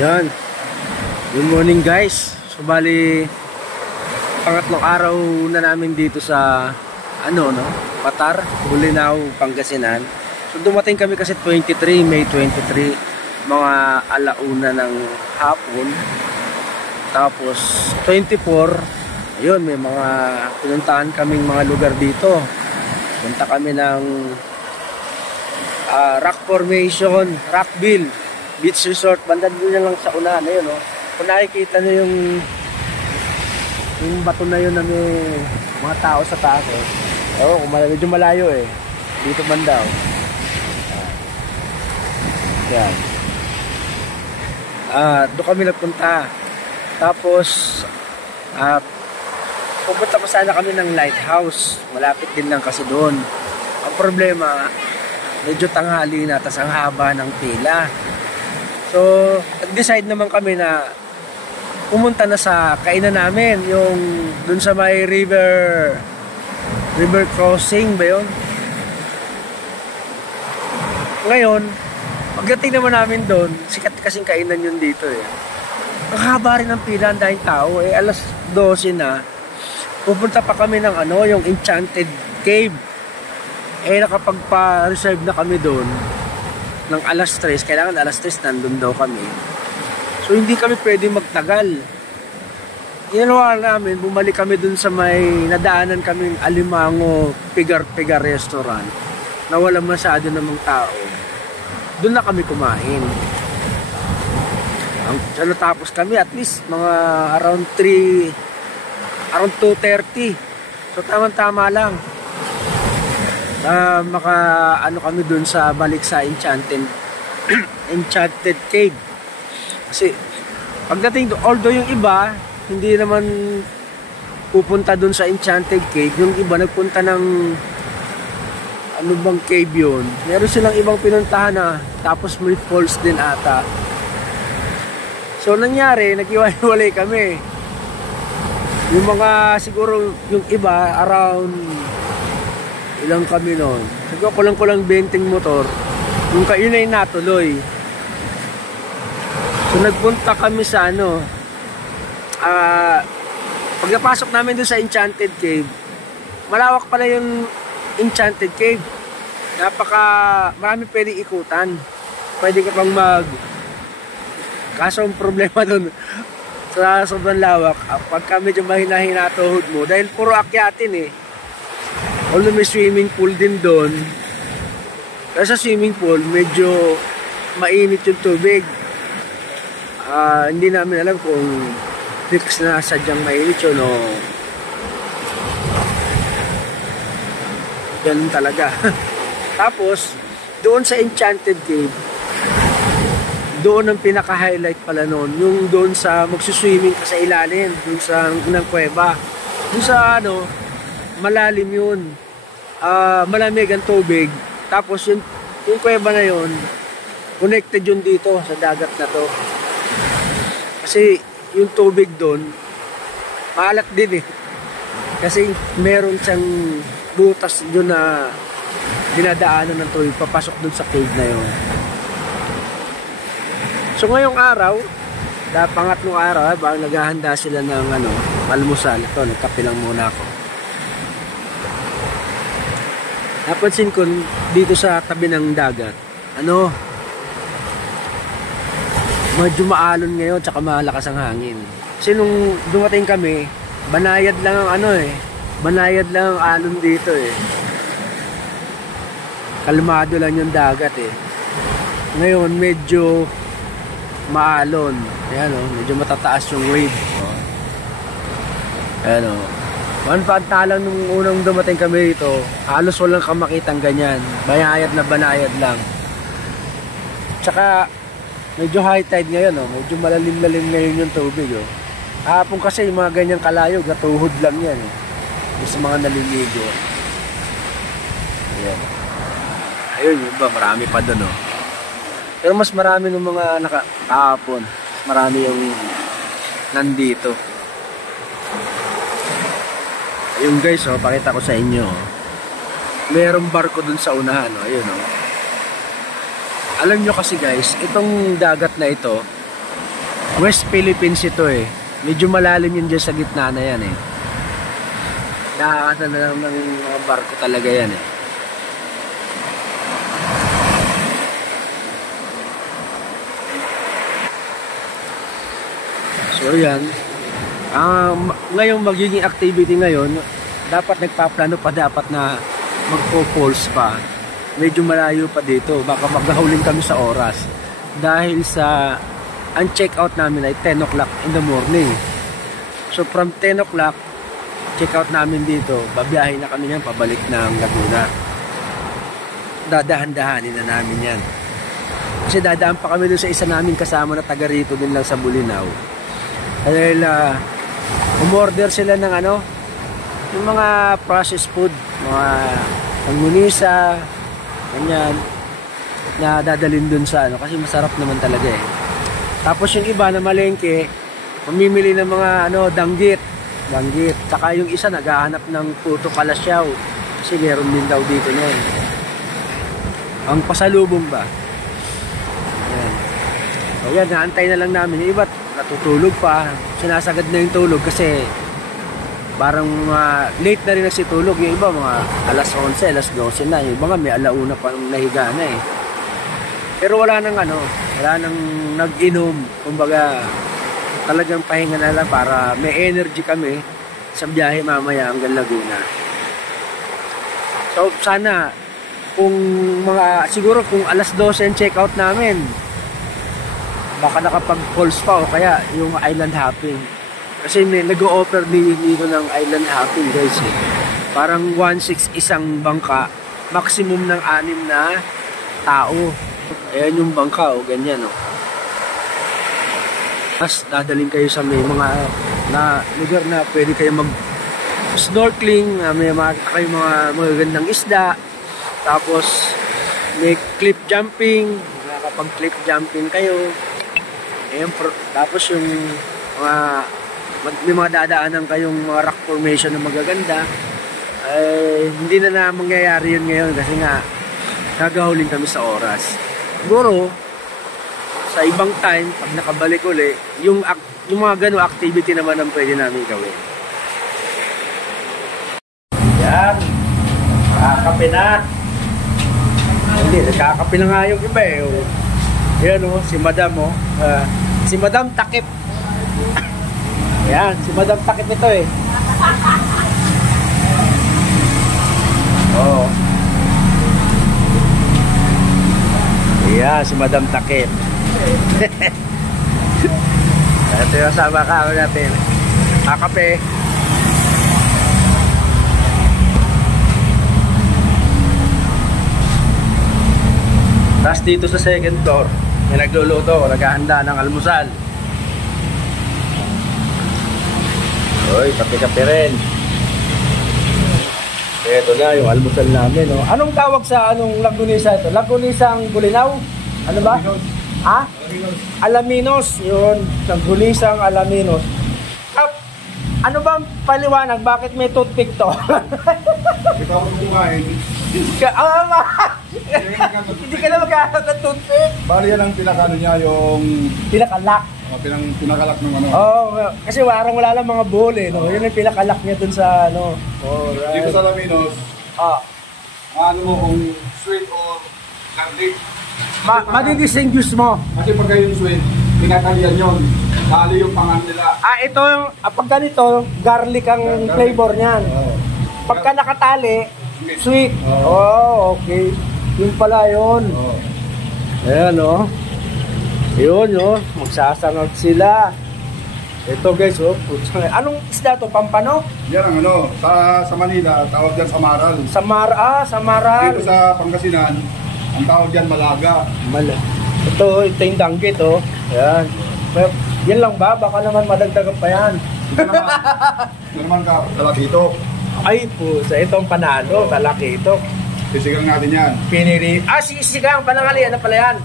Yan. Good morning guys. So bali pangatlong araw na namin dito sa Patar, Bolinao, Pangasinan. So dumating kami kasi May 23, mga alauna ng hapon. Tapos 24, ayun, may mga pinuntahan kaming mga lugar dito. Punta kami ng Rock Formation, Rockville Beach Resort, banda doon lang sa unahan. Ayun, no? Kung nakikita nyo yung bato na yun na may mga tao sa taas, medyo malayo dito banda. Yan. Doon kami nagpunta. Tapos pupunta pa sana kami ng lighthouse, malapit din lang kasi doon. Ang problema, medyo tanghali na, tas ang haba ng pila. So nag-decide naman kami na pumunta na sa kainan namin, yung dun sa may river crossing ba yun? Ngayon, pagdating naman namin doon, sikat kasing kainan yun dito ang haba rin ng pila, ang daming tao. Alas 12 na, pupunta pa kami ng yung Enchanted Cave. Nakapagpa-reserve na kami doon ng alas 3, kailangan alas 3 nandun daw kami. So hindi kami pwede magtagal. Ginawa namin, bumalik kami dun sa may nadaanan kaming Alimango Pigar Restaurant na walang masyado namang tao. Doon na kami kumain. Tapos kami at least mga around 2:30. So tama-tama lang. Kami dun sa balik sa Enchanted Cave. Kasi pagdating doon, although yung iba hindi naman pupunta dun sa Enchanted Cave, yung iba nagpunta ng cave yun, meron silang ibang pinuntahan na, tapos may falls din ata. So nangyari, nag-iwalay kami. Yung mga siguro yung iba around ilang kami noon, siguro kulang 20 motor, yung yun ay natuloy. So nagpunta kami sa pagkapasok namin doon sa Enchanted Cave, malawak pala yung Enchanted Cave. Marami pwedeng ikutan. Pwede ka pang kaso ang problema doon sa sobrang lawak, pagka medyo mahina-hina tuhod mo, dahil puro akyatin although may swimming pool din doon. Kasi sa swimming pool, medyo mainit yung tubig. Hindi namin alam kung fix na sadyang mainit yun o ganun talaga. Tapos, doon sa Enchanted Cave, doon ang pinaka-highlight pala noon, yung doon sa magsuswimming ka sa ilalim, doon sa ng kuweba. Doon sa malalim yun. Malamig ang tubig. Tapos yung kuweba na yun, connected yun dito sa dagat na to. Kasi yung tubig doon, maalat din Kasi meron siyang butas doon na dinadaanan ng tubig, papasok doon sa cave na yun. So ngayong araw, pangatlong araw, bang naghahanda sila ng almusal. Ito, nagkape lang muna ako. Napansin ko dito sa tabi ng dagat, medyo maalon ngayon, tsaka malakas ang hangin. Kasi nung dumating kami, banayad lang ang banayad lang ang alon dito Kalmado lang yung dagat Ngayon medyo maalon. Ayan medyo matataas yung wave. Ayan one pantalang nung unang dumating kami dito, halos walang kamakitang ganyan. Banayad lang. Tsaka medyo high tide ngayon medyo malalim-lalim ngayon yung tubig Hapon kasi yung mga ganyang kalayog, natuhod lang yan sa mga naliligo. Ayan. Ayun, yun ba, marami pa doon Pero mas marami ng mga kahapon. Marami yung nandito. Ayun guys, pakita ko sa inyo. Merong barko dun sa unahan, ayun Alam nyo kasi guys, itong dagat na ito, West Philippines ito eh. Medyo malalim yun dyan sa gitna na yan eh. Nakakata na lang ng mga barko talaga yan eh. So yan. Ngayong magiging activity ngayon, dapat nagpaplano pa dapat na magpo-falls pa. Medyo malayo pa dito. Baka maghahulin kami sa oras. Dahil sa ang check-out namin ay 10 o'clock in the morning. So from 10 o'clock, check-out namin dito. Babiyahin na kami yan pabalik ng Laguna. Dadahan-dahanin na namin yan. Kasi dadaan pa kami doon sa isa namin kasama na taga rito din lang sa Bulinaw. Dahil umorder sila ng ano, yung mga processed food, mga langgunisa, ganyan, na dadalhin dun sa ano, kasi masarap naman talaga eh. Tapos yung iba na malengke, mamimili ng mga ano, danggit, saka yung isa naghahanap ng puto kalasyaw, kasi meron din daw dito noon. Ang pasalubong ba? Ayan. O yan, naantay na lang namin. Yung iba natutulog pa, sinasagad na yung tulog kasi parang late na rin nagsitulog. Yung iba mga alas 11, alas 12 na. Yung iba nga may alauna pa nahiga na eh. Pero wala nang ano, wala nang nag-inom. Kumbaga, talagang pahinga na lang para may energy kami sa biyahe mamaya hanggang Laguna. So, sana, kung siguro kung alas 12 ang check-out namin, baka nakapag-calls pa o kaya yung island hopping. Kasi nag-o-offer dito ng island hopping guys eh. Parang 1.6 isang bangka, maximum ng 6 na tao. Ayan yung bangka o ganyan o. Tapos dadaling kayo sa may mga lugar na pwede kayo mag-snorkeling, may makakita kayo mga magagandang isda. Tapos may cliff jumping, nakakapag-cliff jumping kayo. Ayan, tapos yung may mga dadaanan kayong mga rock formation na magaganda. Hindi na mangyayari yun ngayon kasi nga nagahulin kami sa oras. Siguro sa ibang time pag nakabalik uli yung mga ganong activity naman ang pwede namin gawin. Yan, nakakape na. Hindi, nakakape na nga yung iba eh. Yan o, si Madam o. Si Madam takip. Yan, si Madam takip ito eh. Oo. Yan, si Madam takip. Ito yung sama ka natin. Kakape. Tapos dito sa second floor, may nagluluto, naghahanda ng almusal. Uy, kape-kape rin. Ito na yung almusal namin. Oh. Anong tawag sa Lagunisa ito? Lagunisang Bulinaw? Ano ba? Alaminos. Ha? Alaminos. Yun. Lagunisang Alaminos. Ano ba ang paliwanag? Bakit may toothpick to? Ito ako kumain. Hindi ka na magkakat ng toothpick. Bali yan ang pinakano niya, yung Pinakalak. pinakalak ng ano. Kasi warang wala lang mga bowl eh. No? Yun yung pinakalak niya dun sa ano. Right. Dito sa Laminos, ano mo kung sweet or garlic. Madidistinguish mo. Kasi pag yung sweet, pinakalian yun. Dali yung pangan nila. Ito yung, pag ganito, garlic ang flavor niyan. Pagka nakatali, sweet. Okay. Yun pala yun. Ayan o. Yun o. Magsasangag sila. Ito guys o. Anong isda to? Pampano? Yan ang sa Manila, tawag dyan samaral. Samaral. Dito sa Pangasinan, ang tawag dyan malaga. Ito yung danggit o. Ayan. Yan lang ba? Baka naman madagdagan pa yan. Ito naman ka, talakito. Ay po, sa itong panalo, talakito. Sisigang natin yan. Piniri. Sisigang, panangali, ano pala yan?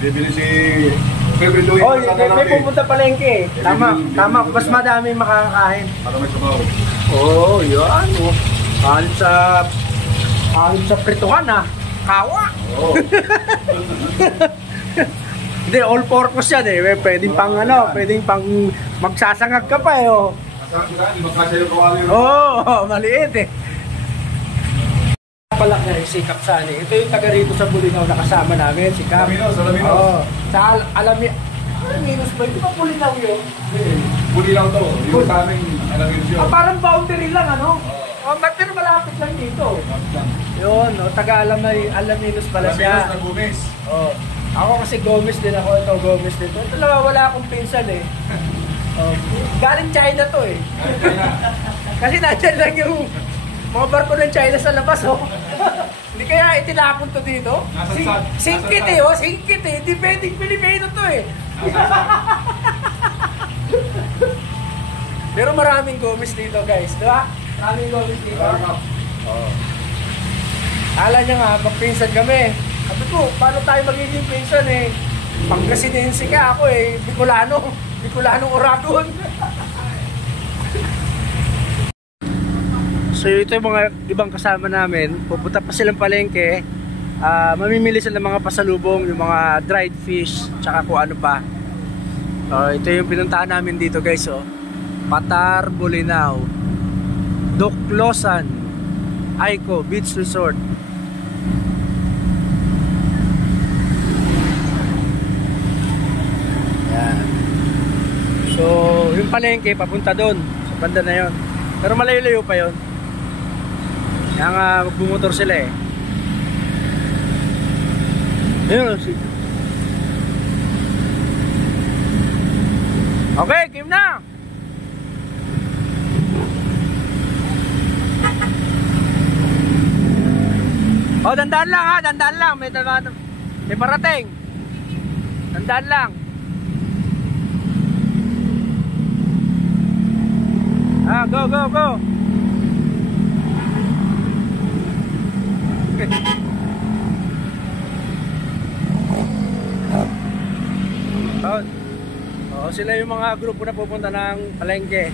Bibili si Pepe Louie. May pupunta palengke. Tama. Mas madami makakakain. Para may sabaw. Yan. Halit sa prituhan Kawa. Hindi, all purpose yan eh. Pwedeng pang ano, pwedeng pang magsasangag ka pa eh. Oh. Masarap sila, hindi magkasya yung kawali. Oo, maliit eh. Palak na si Kap Sani. Ito yung taga rito sa Bulinaw na kasama namin, si Kap. Alaminos. Oo. Sa Alaminos ba? Di ba Bulinaw yun? Bulinaw to. Yung sa aming Alaminos yun. Parang boundary lang ano? Pero malapit lang dito. Yun, taga Alaminos pala siya. Alaminos na Gomez. Oo. Ako kasi Gomez din ako. Ito Gomez din. Ito lang, wala akong pinsan eh. Galing China to eh. Kasi nandiyan lang yung mga barko ng China sa labas oh. Hindi kaya itinapon to dito? Singkit eh, singkit eh. Hindi pwedeng Pilipino to eh. Pero maraming Gomez dito guys, di ba? Maraming Gomez dito. Akala niya nga, magpinsan kami. Sabi ko, paano tayo magiging pinsan eh? Pangasidense ka ako eh. Bicolanong Oragon. So ito yung mga ibang kasama namin. Pupunta pa silang palengke. Mamimili sila ng mga pasalubong, yung mga dried fish, tsaka kung ano pa. Ito yung pinuntahan namin dito guys. Patar, Bulinaw, Doklosan, Aiko Beach Resort. Yan. So yung palengke papunta doon sa banda na yon. Pero malayo-layo pa yon. Kaya nga magbumotor sila eh. Ayun. Okay, game na. Dandaan lang ha, dandaan lang. May parating. Dandaan lang. Go. Sila yung mga grupo na pupunta ng palengke.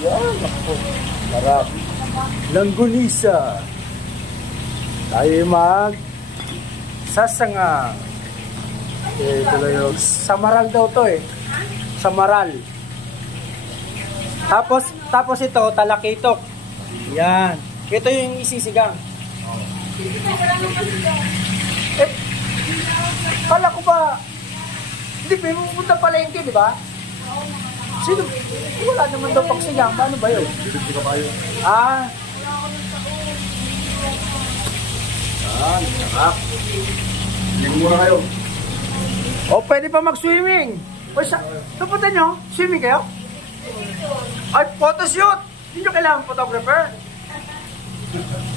Yan, ako. Sarap. Langgunisa. Tayo sasanga. Ito lang yung Samaral daw to eh. Samaral. Tapos ito, talakitok. Yan. Ito yung isisigang. Pala ko ba? Hindi, may pupunta palengke, di ba? Sino? Wala naman daw pagsigang. Paano ba yun? Sarap. Hindi muna kayo. Pwede pa mag-swimming. Pupunta nyo? Swimming kayo? Ay, photoshoot! Hindi nyo kailangan photographer.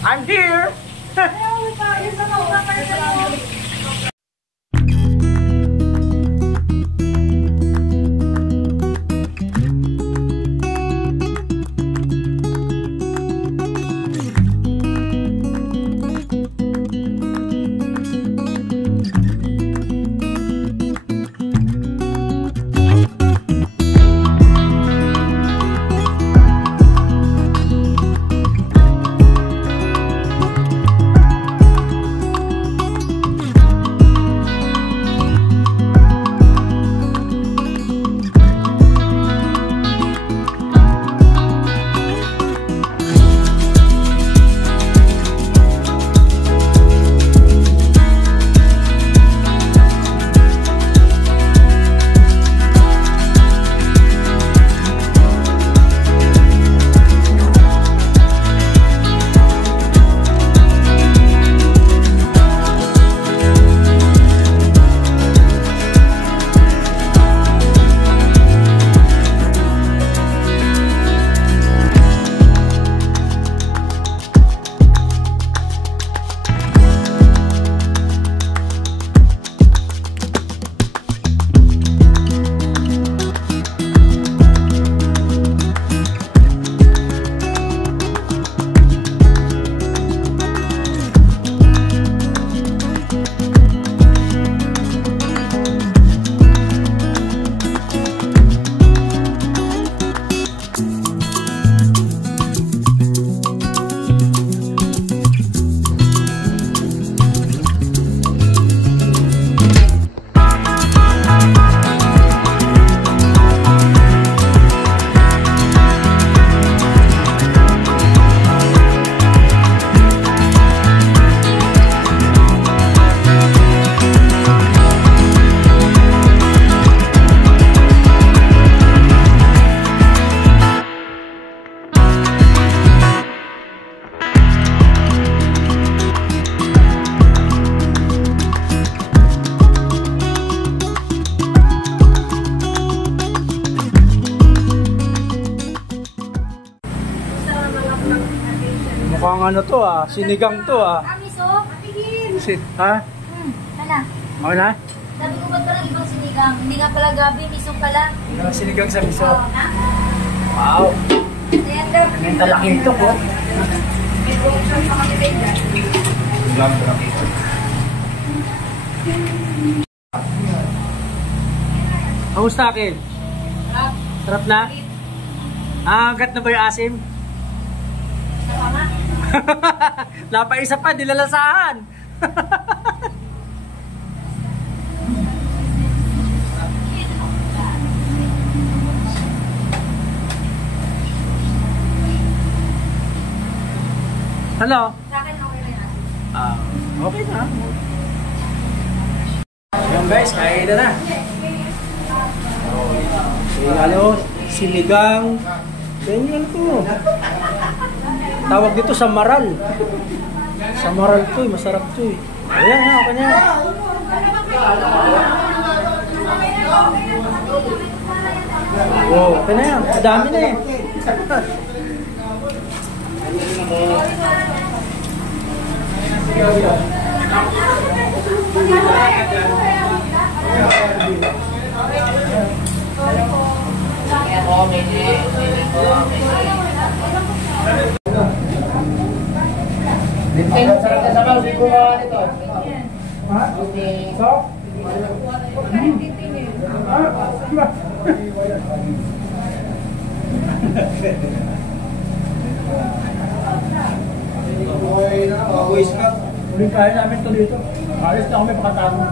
I'm here! ano to sinigang to Miso, patigil. Ha? Hala. Ako na? Sabi ko ba't parang ibang sinigang? Hindi nga pala gabi, miso pala. Sinigang sa miso. Oh, Wow! Tender. Ang talaki ito po. Kamusta akin? Sarap na? Agad na ba yung asim? Tama. Napaisa pa, dilalasahan. Ano? Sa akin okay na yan. Okay na. Ayan guys, kain na. Yung ano, sinigang. Yan yung ano to. Tawag dito sa maral. Sa maral to masarap to Ayan ha, kanya. Okay na yan, dami na Sarap na sabaw, hindi gumawa nito. Ha? So? Uling kaya namin to dito. Alis na kami pakatapon.